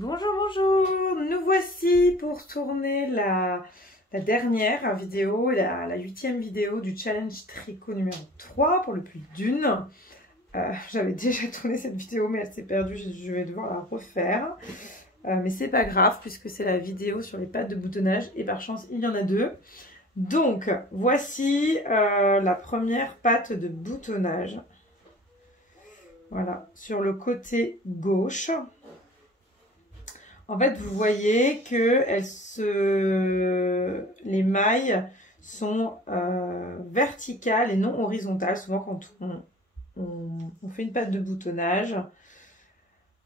Bonjour, bonjour, nous voici pour tourner la dernière vidéo, la 8e vidéo du challenge tricot numéro 3 pour le plus d'une. J'avais déjà tourné cette vidéo mais elle s'est perdue, je vais devoir la refaire. Mais c'est pas grave puisque c'est la vidéo sur les pattes de boutonnage et par chance il y en a deux. Donc voici la première patte de boutonnage. Voilà, sur le côté gauche. En fait, vous voyez que les mailles sont verticales et non horizontales. Souvent, quand on fait une patte de boutonnage,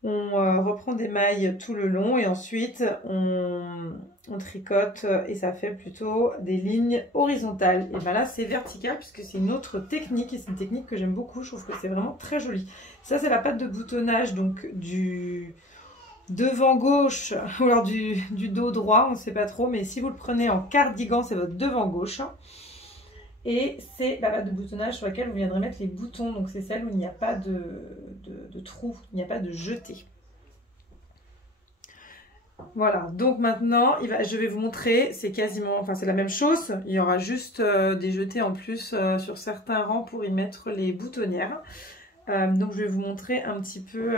on reprend des mailles tout le long et ensuite on tricote et ça fait plutôt des lignes horizontales. Et bien là, c'est vertical puisque c'est une autre technique et c'est une technique que j'aime beaucoup. Je trouve que c'est vraiment très joli. Ça, c'est la patte de boutonnage donc du devant gauche ou alors du dos droit, on ne sait pas trop, mais si vous le prenez en cardigan, c'est votre devant gauche. Et c'est la patte de boutonnage sur laquelle vous viendrez mettre les boutons, donc c'est celle où il n'y a pas de trou, il n'y a pas de jeté. Voilà, donc maintenant, je vais vous montrer, c'est quasiment, enfin c'est la même chose, il y aura juste des jetés en plus sur certains rangs pour y mettre les boutonnières. Donc je vais vous montrer un petit peu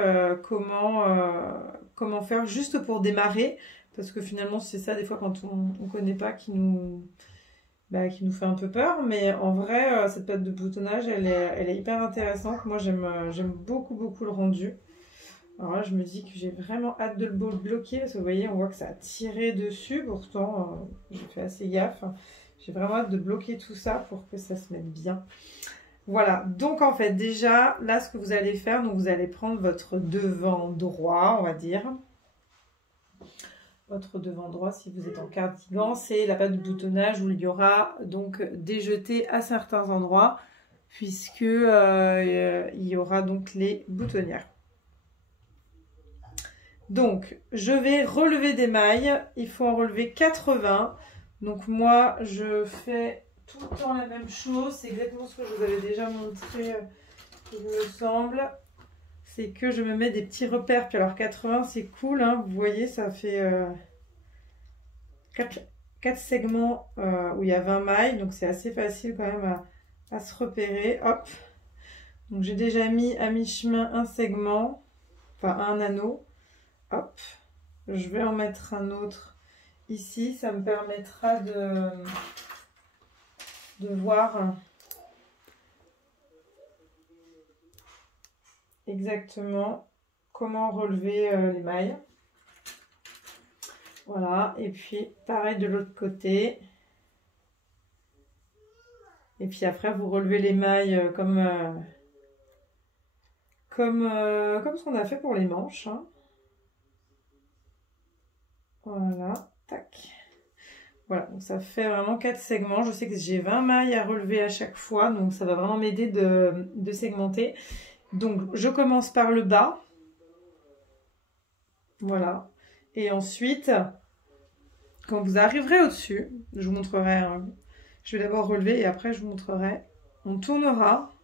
comment faire juste pour démarrer, parce que finalement c'est ça des fois quand on ne connaît pas qui nous fait un peu peur, mais en vrai cette patte de boutonnage elle est hyper intéressante. Moi j'aime beaucoup le rendu. Alors là je me dis que j'ai vraiment hâte de le bloquer, parce que vous voyez on voit que ça a tiré dessus, pourtant j'ai fait assez gaffe. J'ai vraiment hâte de bloquer tout ça pour que ça se mette bien. Voilà, donc en fait déjà là ce que vous allez faire, donc vous allez prendre votre devant droit, on va dire. Votre devant droit si vous êtes en cardigan, c'est la patte de boutonnage où il y aura donc des jetés à certains endroits puisque il y aura donc les boutonnières. Donc je vais relever des mailles, il faut en relever 80. Donc moi je fais tout le temps la même chose, c'est exactement ce que je vous avais déjà montré, il me semble. C'est que je me mets des petits repères. Puis alors 80 c'est cool, hein, vous voyez ça fait 4 segments où il y a 20 mailles. Donc c'est assez facile quand même à se repérer. Hop. Donc j'ai déjà mis à mi-chemin un segment, enfin un anneau. Hop. Je vais en mettre un autre ici. Ça me permettra de voir exactement comment relever les mailles. Voilà, et puis pareil de l'autre côté. Et puis après vous relevez les mailles comme ce qu'on a fait pour les manches, hein. Voilà, tac. Voilà, donc ça fait vraiment 4 segments. Je sais que j'ai 20 mailles à relever à chaque fois, donc ça va vraiment m'aider de segmenter. Donc je commence par le bas. Voilà. Et ensuite, quand vous arriverez au-dessus, je vous montrerai, hein, je vais d'abord relever et après je vous montrerai. On tournera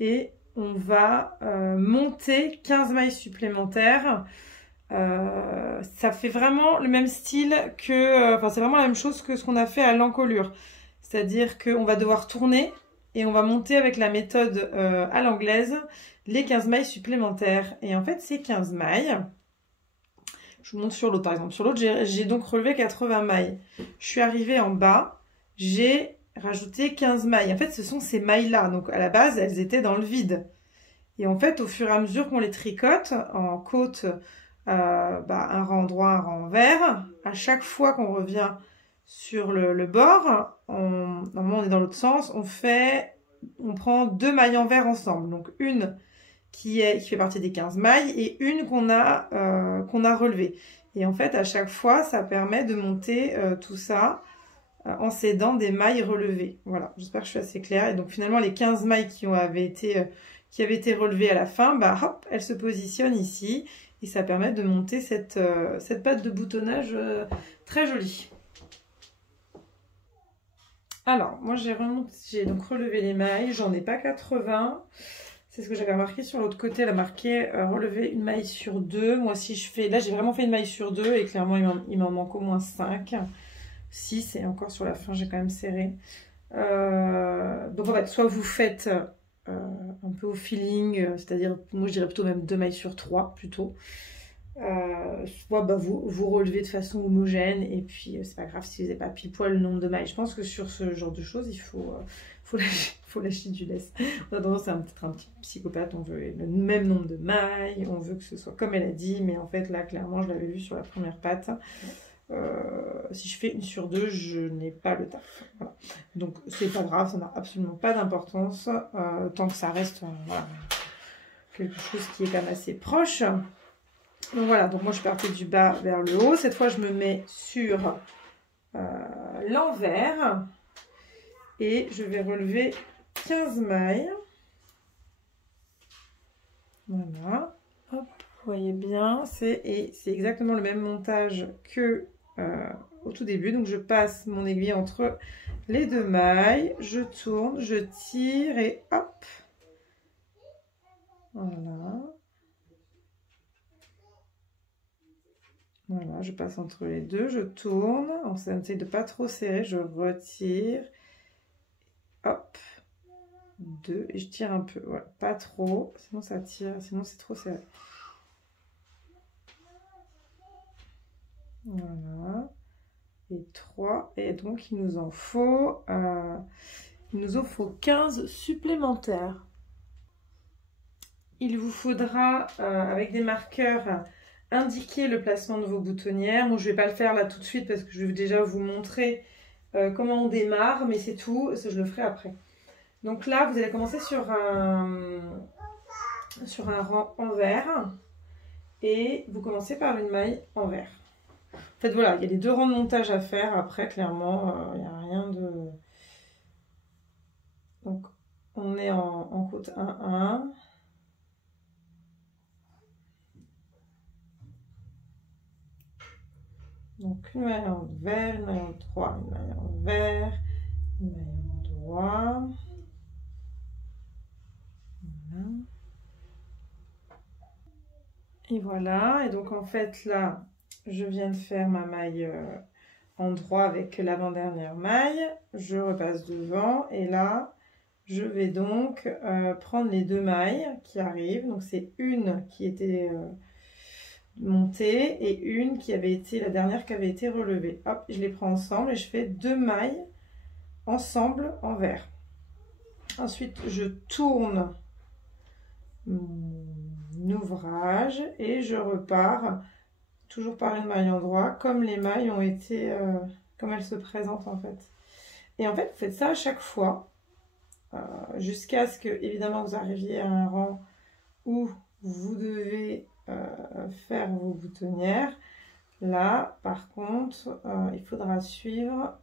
et on va monter 15 mailles supplémentaires. Ça fait vraiment le même style que, enfin c'est vraiment la même chose que ce qu'on a fait à l'encolure. C'est-à-dire qu'on va devoir tourner et on va monter avec la méthode à l'anglaise les 15 mailles supplémentaires. Et en fait ces 15 mailles, je vous montre sur l'autre par exemple. Sur l'autre j'ai donc relevé 80 mailles. Je suis arrivée en bas, j'ai rajouté 15 mailles. En fait ce sont ces mailles-là. Donc à la base elles étaient dans le vide. Et en fait au fur et à mesure qu'on les tricote en côte, un rang droit, un rang vert. À chaque fois qu'on revient sur le bord, normalement on est dans l'autre sens, on prend 2 mailles en vert ensemble. Donc une qui fait partie des 15 mailles et une qu'on a relevée. Et en fait à chaque fois ça permet de monter tout ça en s'aidant des mailles relevées. Voilà, j'espère que je suis assez claire. Et donc finalement les 15 mailles qui avaient été relevées à la fin, hop, elles se positionnent ici. Et ça permet de monter cette patte de boutonnage très jolie. Alors, moi j'ai donc relevé les mailles, j'en ai pas 80. C'est ce que j'avais remarqué sur l'autre côté, elle a marqué relever une maille sur 2. Moi, si je fais... Là, j'ai vraiment fait une maille sur 2 et clairement, il m'en manque au moins 5. 6 et encore sur la fin, j'ai quand même serré. Donc, en fait, soit vous faites un peu au feeling, c'est-à-dire, moi, je dirais plutôt même 2 mailles sur 3, plutôt. Soit bah, vous relevez de façon homogène et puis c'est pas grave si vous n'avez pas pile poil le nombre de mailles. Je pense que sur ce genre de choses, il faut lâcher du lest. On a tendance à être un petit psychopathe, on veut le même nombre de mailles, on veut que ce soit comme elle a dit, mais en fait là clairement je l'avais vu sur la première patte. Si je fais une sur 2, je n'ai pas le taf. Voilà. Donc c'est pas grave, ça n'a absolument pas d'importance tant que ça reste voilà, quelque chose qui est quand même assez proche. Donc voilà, donc moi je partais du bas vers le haut. Cette fois je me mets sur l'envers et je vais relever 15 mailles. Voilà, hop, vous voyez bien, c'est exactement le même montage que au tout début. Donc je passe mon aiguille entre les 2 mailles, je tourne, je tire et hop, voilà. Voilà, je passe entre les 2, je tourne, on essaie de pas trop serrer, je retire, hop, 2, et je tire un peu, voilà, pas trop, sinon ça tire, sinon c'est trop serré. Voilà, et 3, et donc il nous en faut 15 supplémentaires. Il vous faudra, avec des marqueurs, indiquer le placement de vos boutonnières. Moi, je ne vais pas le faire là tout de suite parce que je vais déjà vous montrer comment on démarre, mais c'est tout, ça je le ferai après. Donc là, vous allez commencer sur un rang envers et vous commencez par une maille envers. En fait, voilà, il y a les 2 rangs de montage à faire. Après, clairement, il n'y a rien de... Donc, on est en côte 1-1. Donc une maille envers, une maille en droit, une maille envers, une maille en droit. Voilà. Et voilà, et donc en fait là, je viens de faire ma maille en droit avec l'avant-dernière maille. Je repasse devant et là, je vais donc prendre les 2 mailles qui arrivent. Donc c'est une qui était... montée et une qui avait été la dernière qui avait été relevée. Hop, je les prends ensemble et je fais 2 mailles ensemble envers. Ensuite, je tourne mon ouvrage et je repars toujours par une maille en droit comme les mailles ont été comme elles se présentent en fait. Et en fait, vous faites ça à chaque fois jusqu'à ce que évidemment vous arriviez à un rang où vous devez faire vos boutonnières. Là, par contre, il faudra suivre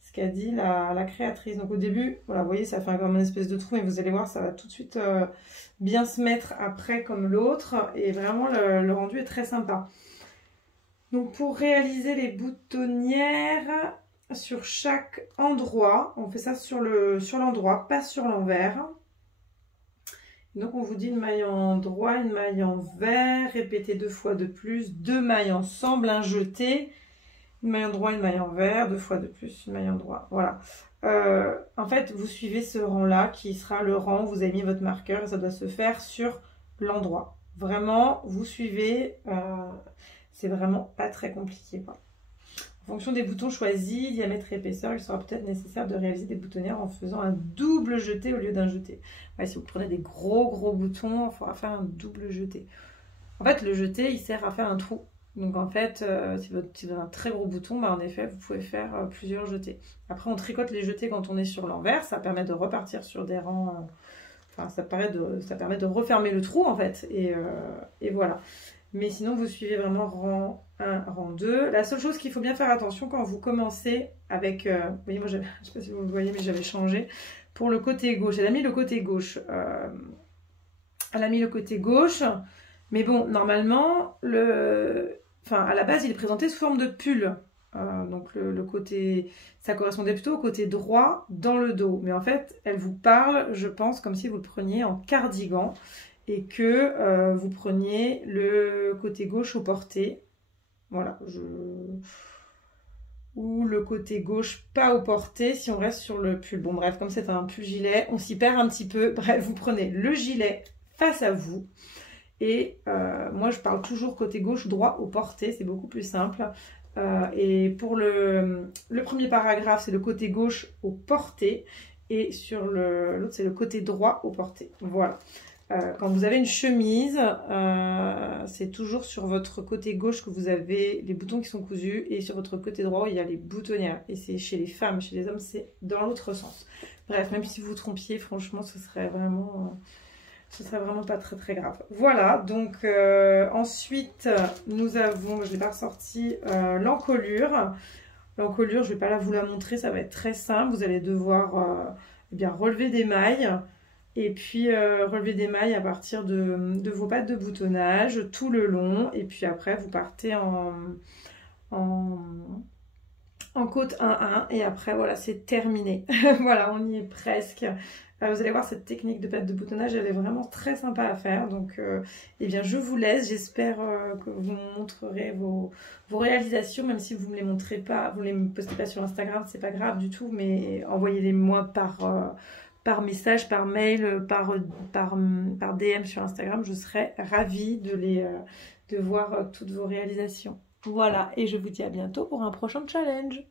ce qu'a dit la créatrice. Donc au début, voilà, vous voyez, ça fait comme une espèce de trou, mais vous allez voir, ça va tout de suite bien se mettre après comme l'autre. Et vraiment, le rendu est très sympa. Donc pour réaliser les boutonnières sur chaque endroit, on fait ça sur l'endroit, pas sur l'envers. Donc on vous dit une maille en droit, une maille envers, répétez 2 fois de plus, 2 mailles ensemble, un jeté, une maille en droit, une maille envers, 2 fois de plus, une maille en droit. Voilà. En fait, vous suivez ce rang-là qui sera le rang où vous avez mis votre marqueur et ça doit se faire sur l'endroit. Vraiment, vous suivez, c'est vraiment pas très compliqué, quoi. En fonction des boutons choisis, diamètre et épaisseur, il sera peut-être nécessaire de réaliser des boutonnières en faisant un double jeté au lieu d'un jeté. Ouais, si vous prenez des gros boutons, il faudra faire un double jeté. En fait, le jeté, il sert à faire un trou. Donc en fait, si vous avez un très gros bouton, bah, en effet, vous pouvez faire plusieurs jetés. Après, on tricote les jetés quand on est sur l'envers. Ça permet de repartir sur des rangs... Enfin, ça permet de refermer le trou, en fait. Et voilà. Mais sinon, vous suivez vraiment rang 1, rang 2. La seule chose qu'il faut bien faire attention quand vous commencez avec... vous voyez, moi, je ne sais pas si vous le voyez, mais j'avais changé. Pour le côté gauche, elle a mis le côté gauche. Mais bon, normalement, à la base, il est présenté sous forme de pull. Donc le côté, ça correspondait plutôt au côté droit dans le dos. Mais en fait, elle vous parle, je pense, comme si vous le preniez en cardigan et que vous preniez le côté gauche au porté. Voilà, ou le côté gauche pas au porté si on reste sur le pull. Bon bref, comme c'est un pull gilet, on s'y perd un petit peu. Bref, vous prenez le gilet face à vous. Et moi, je parle toujours côté gauche, droit au porté, c'est beaucoup plus simple. Et pour le premier paragraphe, c'est le côté gauche au porté. Et sur l'autre, c'est le côté droit au porté. Voilà. Quand vous avez une chemise, c'est toujours sur votre côté gauche que vous avez les boutons qui sont cousus. Et sur votre côté droit, il y a les boutonnières. Et c'est chez les femmes, chez les hommes, c'est dans l'autre sens. Bref, même si vous vous trompiez, franchement, ce serait vraiment pas très très grave. Voilà, donc ensuite nous avons, je ne l'ai pas ressorti, l'encolure. L'encolure, je ne vais pas vous la montrer, ça va être très simple. Vous allez devoir eh bien, relever des mailles et puis relever des mailles à partir de vos pattes de boutonnage tout le long. Et puis après, vous partez en côte 1-1 et après voilà, c'est terminé. Voilà, on y est presque. Vous allez voir, cette technique de patte de boutonnage, elle est vraiment très sympa à faire. Donc, eh bien, je vous laisse. J'espère que vous me montrerez vos réalisations, même si vous ne me les montrez pas, vous ne les postez pas sur Instagram, c'est pas grave du tout, mais envoyez-les moi par message, par mail, par DM sur Instagram. Je serai ravie de voir toutes vos réalisations. Voilà, et je vous dis à bientôt pour un prochain challenge.